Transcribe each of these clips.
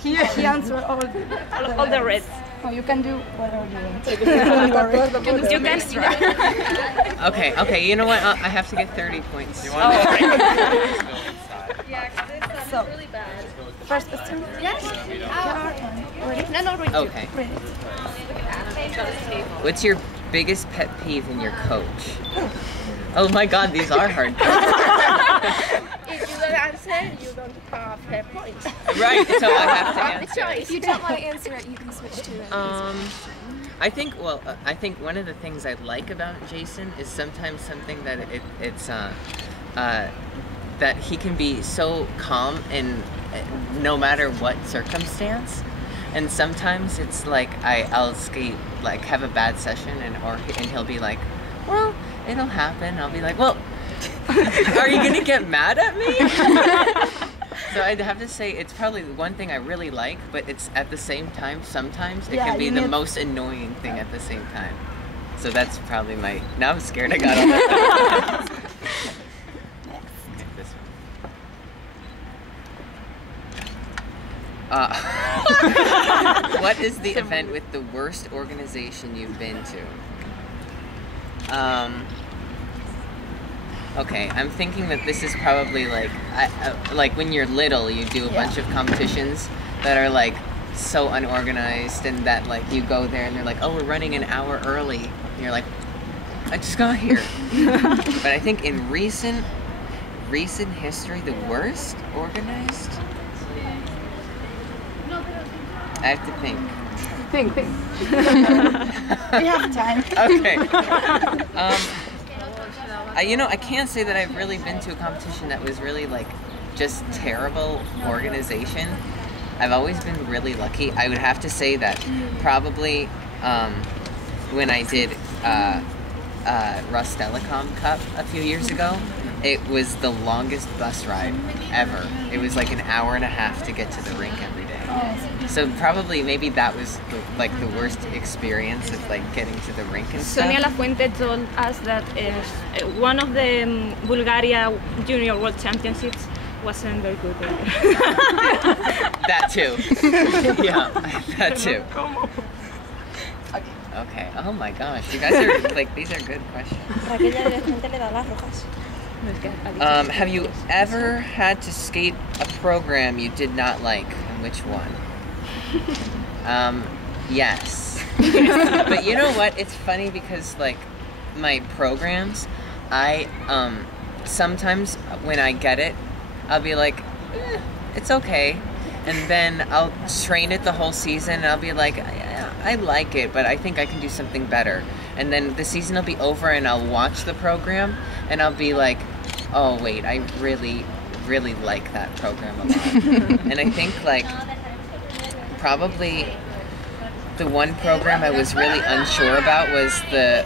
He answered All the reds. Oh, you can do whatever you want. You can extra. Okay, you know what? I have to get 30 points. You want to So, first question. Yes. Ready? No, ready. Okay. Ready. What's your biggest pet peeve in your coach? Oh my God, these are hard. If you don't answer, you don't have a point. Right, so I have to The answer. choice. If you don't want to answer it, you can switch to it. I think one of the things I like about Jason is sometimes something that that he can be so calm in no matter what circumstance, and sometimes it's like I'll skate like have a bad session and he'll be like, well, it'll happen. I'll be like, well, are you gonna get mad at me? So I'd have to say it's probably one thing I really like, but it's at the same time sometimes it can be the most annoying thing at the same time. So that's probably my. Now I'm scared. I got all that. This one. What is the event with the worst organization you've been to? Okay, I'm thinking that this is probably like, like when you're little, you do a bunch of competitions that are like so unorganized, and that like you go there and they're like, oh, we're running an hour early, and you're like, I just got here. But I think in recent history, the worst organized. I have to think. Think. We have time. Okay. I can't say that I've really been to a competition that was really like just terrible organization. I've always been really lucky. I would have to say that probably when I did Rust Telecom Cup a few years ago, it was the longest bus ride ever. It was like an hour and a half to get to the rink every day. So probably maybe that was like the worst experience of like getting to the rink and stuff. Sonia Lafuente told us that one of the Bulgaria Junior World Championships wasn't very good. That too. Yeah, that too. Okay. Oh my gosh, you guys are like, these are good questions. Have you ever had to skate a program you did not like, and which one? Yes. But you know what? It's funny because like my programs, I sometimes when I get it, I'll be like, it's okay, and then I'll train it the whole season, and I'll be like, I like it, but I think I can do something better. And then the season will be over, and I'll watch the program, and I'll be like, oh wait, I really, really like that program a lot. And I think like probably the one program I was really unsure about was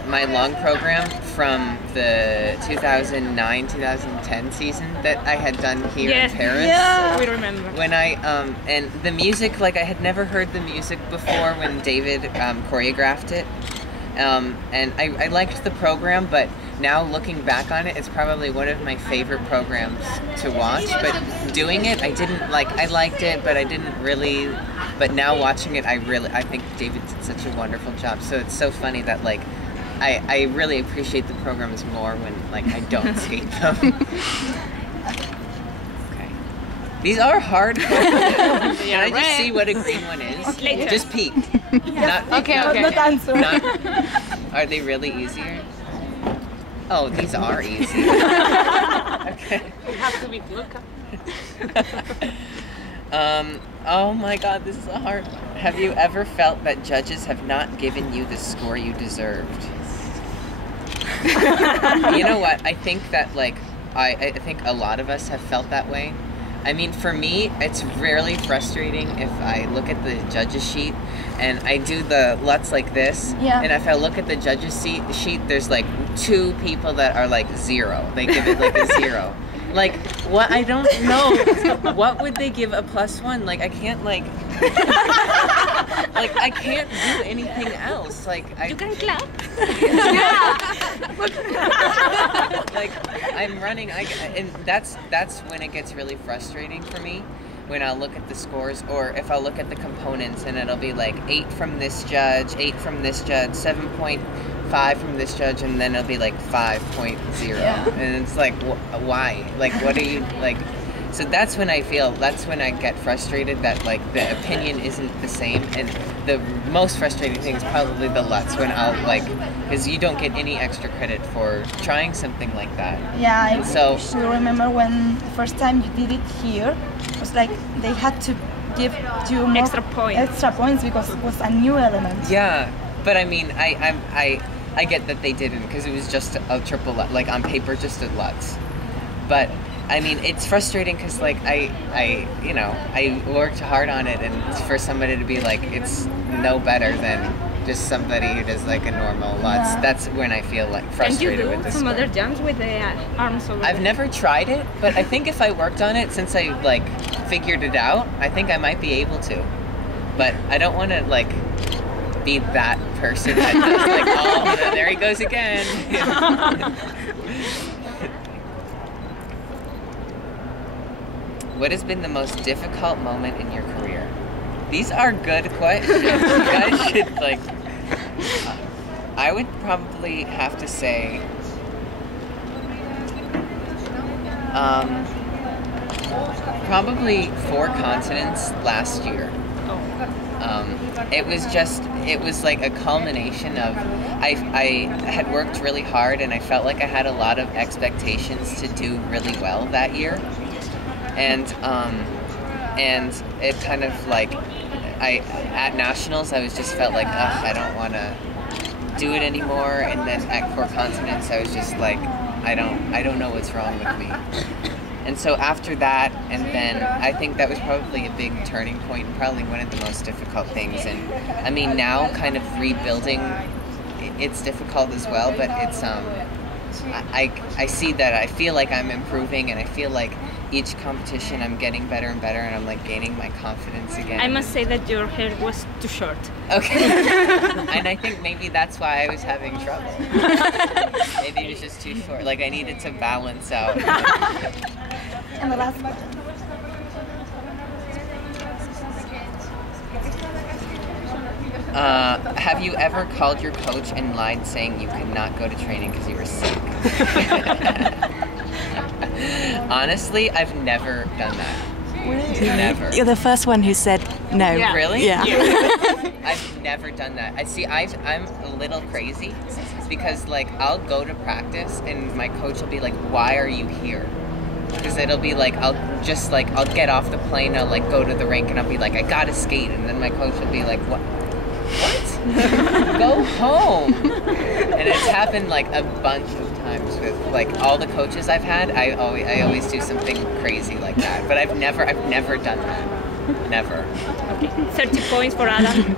my long program from the 2009-2010 season that I had done here in Paris. Yeah, we remember. When and the music, like I had never heard the music before when David choreographed it. And I liked the program, but now looking back on it, it's probably one of my favorite programs to watch. But doing it, I liked it, but I didn't really. But now watching it, I think David did such a wonderful job. So it's so funny that like, I really appreciate the programs more when like I don't skate them. Okay, these are hard. Can I just see what a green one is? Okay. Just peek. Not answer. Are they really easier? Oh, these are easy. Okay. You have to be look up. Oh my God, this is a hard one. Have you ever felt that judges have not given you the score you deserved? You know what? I think that like, I think a lot of us have felt that way. I mean, for me, it's really frustrating if I look at the judges sheet and I do the LUTs like this, and if I look at the judges sheet, there's like 2 people that are like 0. They give it like a 0. Like, what? I don't know. What would they give a +1? Like, I can't like, like I can't do anything else. Like, You can clap. Like I'm running, and that's when it gets really frustrating for me. when I'll look at the scores, or if I'll look at the components and it'll be like 8 from this judge, 8 from this judge, 7.5 from this judge, and then it'll be like 5.0. Yeah. And it's like, why? Like, what are you, like, so that's when I get frustrated that like the opinion isn't the same. And the most frustrating thing is probably the LUTs, when I'll like, because you don't get any extra credit for trying something like that. Yeah, I So- still remember when the first time you did it here, it was like they had to give you more Extra points. extra points because it was a new element. Yeah, but I mean, I get that they didn't, because it was just a triple LUT, like on paper, just a LUTs. But I mean, it's frustrating because like I worked hard on it, and for somebody to be like, it's no better than just somebody who does like a normal LUTs. Yeah. That's when I feel like Can you frustrated with do this. some score. other jumps with the arms over? I've never tried it, but I think if I worked on it, since I like figured it out, I think I might be able to. But I don't want to like be that person that does like, oh, there he goes again. What has been the most difficult moment in your career? These are good questions. You guys should like. I would probably have to say. Probably 4 continents last year. It was like a culmination of, I had worked really hard, and I felt like I had a lot of expectations to do really well that year. And it kind of like, at nationals, I was just felt like, I don't want to do it anymore. And then at Core Continents, I was just like, I don't know what's wrong with me. And so after that, and then I think that was probably a big turning point, and probably one of the most difficult things. And I mean, now kind of rebuilding, it's difficult as well, but it's, I see that I feel like I'm improving, and I feel like each competition I'm getting better and better, and I'm like gaining my confidence again. I must say that your hair was too short. Okay. And I think maybe that's why I was having trouble. Maybe it was just too short. Like I needed to balance out. And the last one. Have you ever called your coach and lied saying you could not go to training because you were sick? Honestly, I've never done that. Never. You're the first one who said no. Yeah. Really? Yeah. I've never done that. I'm a little crazy because like I'll go to practice and my coach will be like, "Why are you here?" Because it'll be like I'll get off the plane, I'll like go to the rink and I'll be like, "I gotta skate," and then my coach will be like, "What? Go home." And it's happened like a bunch of times with like all the coaches I've had. I always do something crazy like that, but I've never done that. Never. 30 points for Adam.